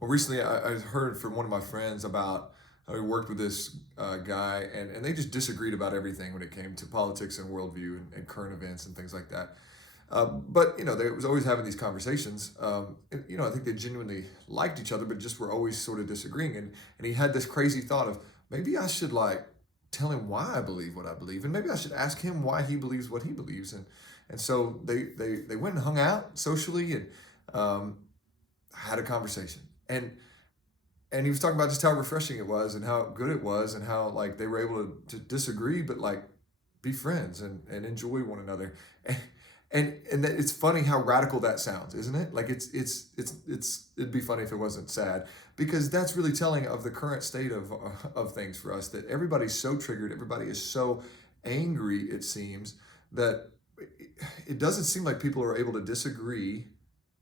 Well, recently I heard from one of my friends about how he worked with this guy, and they just disagreed about everything when it came to politics and worldview and current events and things like that. But they was always having these conversations. I think they genuinely liked each other, but just were always sort of disagreeing. And he had this crazy thought of maybe I should like tell him why I believe what I believe, and maybe I should ask him why he believes what he believes. And so they went and hung out socially and um, had a conversation. And he was talking about just how refreshing it was and how good it was and how like they were able to disagree but like be friends and enjoy one another. And that it's funny how radical that sounds, isn't it? Like it'd be funny if it wasn't sad, because that's really telling of the current state of things for us, that everybody's so triggered, everybody is so angry, it seems, that it doesn't seem like people are able to disagree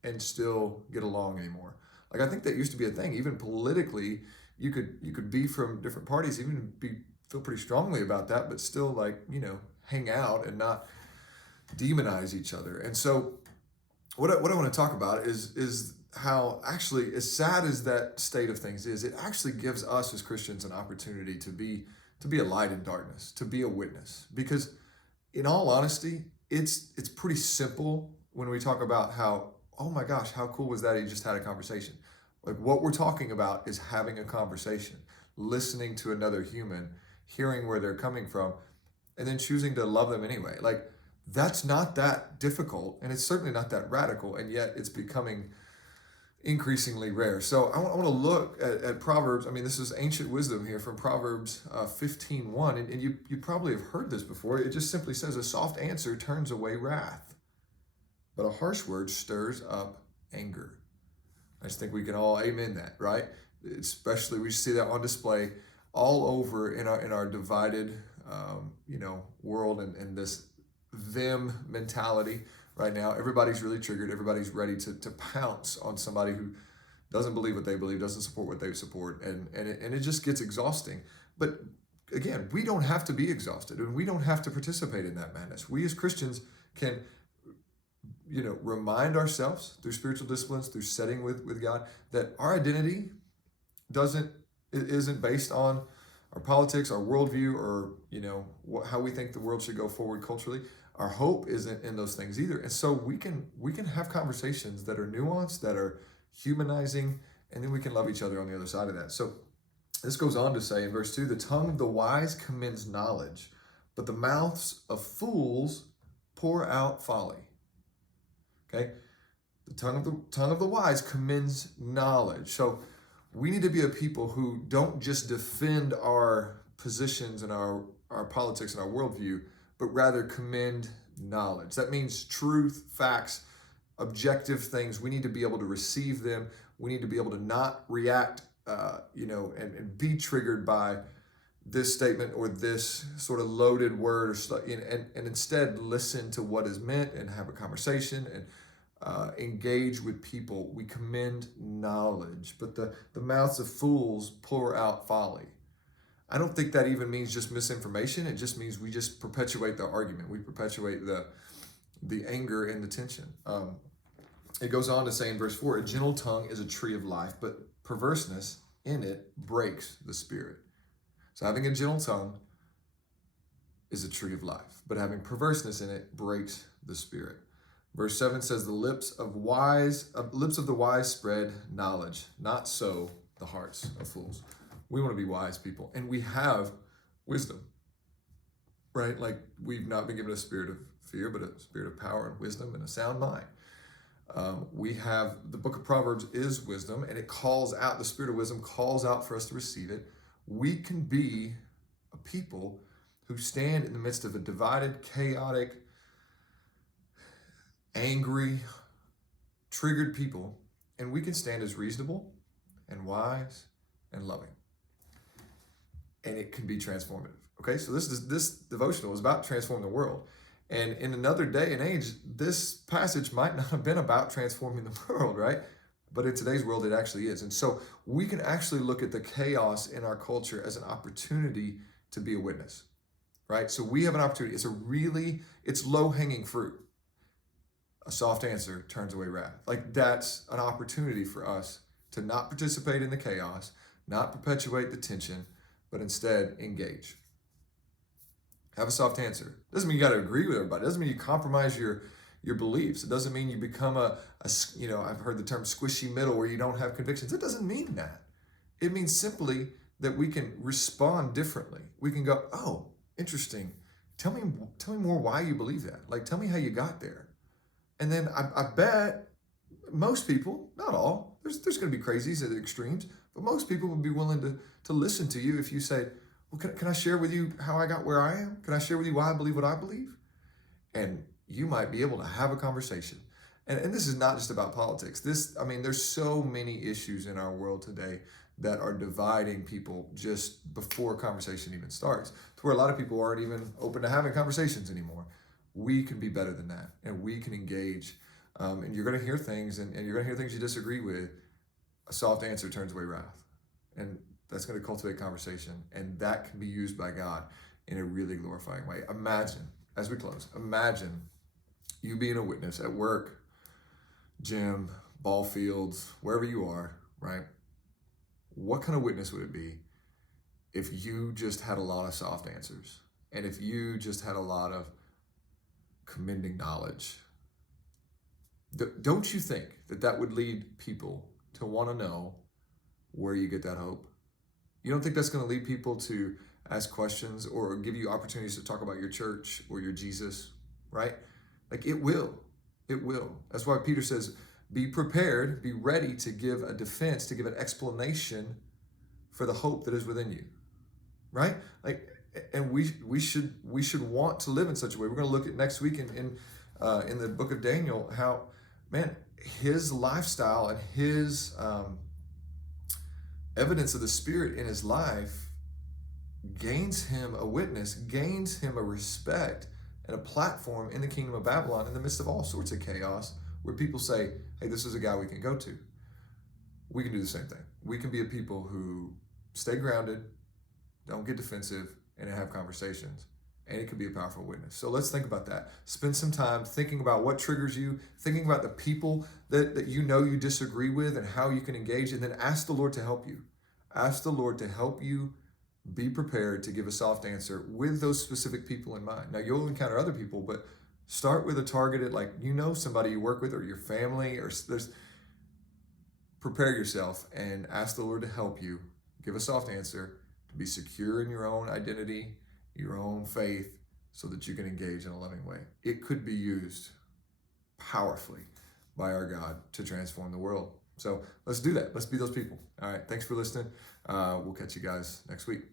and still get along anymore. Like I think that used to be a thing. Even politically, you could be from different parties, even be feel pretty strongly about that, but still like hang out and not demonize each other. And so what I want to talk about is how actually, as sad as that state of things is, it actually gives us as Christians an opportunity to be a light in darkness, to be a witness. Because in all honesty, it's pretty simple when we talk about how, oh my gosh, how cool was that he just had a conversation. Like what we're talking about is having a conversation, listening to another human, hearing where they're coming from, and then choosing to love them anyway. Like that's not that difficult, and it's certainly not that radical, and yet it's becoming increasingly rare. So I want to look at Proverbs. I mean, this is ancient wisdom here from Proverbs 15:1, and you probably have heard this before. It just simply says, a soft answer turns away wrath, but a harsh word stirs up anger. I just think we can all amen that, right? Especially we see that on display all over in our divided world, and this them mentality right now. Everybody's really triggered. Everybody's ready to pounce on somebody who doesn't believe what they believe, doesn't support what they support, and it just gets exhausting. But again, we don't have to be exhausted, and we don't have to participate in that madness. We as Christians can remind ourselves through spiritual disciplines, through setting with God, that our identity doesn't isn't based on our politics, our worldview, or how we think the world should go forward culturally. Our hope isn't in those things either, and so we can have conversations that are nuanced, that are humanizing, and then we can love each other on the other side of that. So this goes on to say in verse 2, the tongue of the wise commends knowledge, but the mouths of fools pour out folly. Okay, the tongue of the wise commends knowledge. So we need to be a people who don't just defend our positions and our politics and our worldview, but rather commend knowledge. That means truth, facts, objective things. We need to be able to receive them. We need to be able to not react, and be triggered by this statement or this sort of loaded word, and instead listen to what is meant and have a conversation and engage with people. We commend knowledge, but the mouths of fools pour out folly. I don't think that even means just misinformation. It just means we just perpetuate the argument. We perpetuate the anger and the tension. It goes on to say in verse 4, a gentle tongue is a tree of life, but perverseness in it breaks the spirit. So having a gentle tongue is a tree of life, but having perverseness in it breaks the spirit. Verse 7 says, the lips of the wise spread knowledge, not so the hearts of fools. We want to be wise people, and we have wisdom, right? Like we've not been given a spirit of fear, but a spirit of power and wisdom and a sound mind. We have the book of Proverbs is wisdom, and it calls out, the spirit of wisdom calls out for us to receive it. We can be a people who stand in the midst of a divided, chaotic, angry, triggered people, and we can stand as reasonable and wise and loving. And it can be transformative. Okay, so this devotional is about transforming the world. And in another day and age, this passage might not have been about transforming the world, right? But in today's world, it actually is. And so we can actually look at the chaos in our culture as an opportunity to be a witness, right? So we have an opportunity. It's low-hanging fruit. A soft answer turns away wrath. Like that's an opportunity for us to not participate in the chaos, not perpetuate the tension, but instead engage. Have a soft answer. Doesn't mean you got to agree with everybody. Doesn't mean you compromise your beliefs. It doesn't mean you become I've heard the term squishy middle where you don't have convictions. It doesn't mean that. It means simply that we can respond differently. We can go, oh, interesting. Tell me more why you believe that. Like, tell me how you got there. And then I bet most people, not all, there's going to be crazies at the extremes, but most people would be willing to listen to you if you say, well, can I share with you how I got where I am? Can I share with you why I believe what I believe? And you might be able to have a conversation. And this is not just about politics. There's so many issues in our world today that are dividing people just before conversation even starts, to where a lot of people aren't even open to having conversations anymore. We can be better than that, and we can engage. And you're going to hear things, and you're going to hear things you disagree with. A soft answer turns away wrath. And that's going to cultivate conversation, and that can be used by God in a really glorifying way. Imagine, as we close, imagine you being a witness at work, gym, ball fields, wherever you are, right? What kind of witness would it be if you just had a lot of soft answers, and if you just had a lot of commending knowledge? Don't you think that would lead people to want to know where you get that hope? You don't think that's going to lead people to ask questions or give you opportunities to talk about your church or your Jesus, right? Like, it will. It will. That's why Peter says, be prepared, be ready to give a defense, to give an explanation for the hope that is within you, right? Like, and we should want to live in such a way. We're going to look at next week in the book of Daniel how, man, his lifestyle and his evidence of the Spirit in his life gains him a witness, gains him a respect and a platform in the kingdom of Babylon in the midst of all sorts of chaos, where people say, hey, this is a guy we can go to. We can do the same thing. We can be a people who stay grounded, don't get defensive, and have conversations. And it could be a powerful witness. So let's think about that. Spend some time thinking about what triggers you, thinking about the people that you know you disagree with and how you can engage, and then ask the Lord to help you. Ask the Lord to help you be prepared to give a soft answer with those specific people in mind. Now, you'll encounter other people, but start with a targeted, like, somebody you work with or your family, or prepare yourself and ask the Lord to help you give a soft answer, to be secure in your own identity, your own faith, so that you can engage in a loving way. It could be used powerfully by our God to transform the world. So let's do that. Let's be those people. All right. Thanks for listening. We'll catch you guys next week.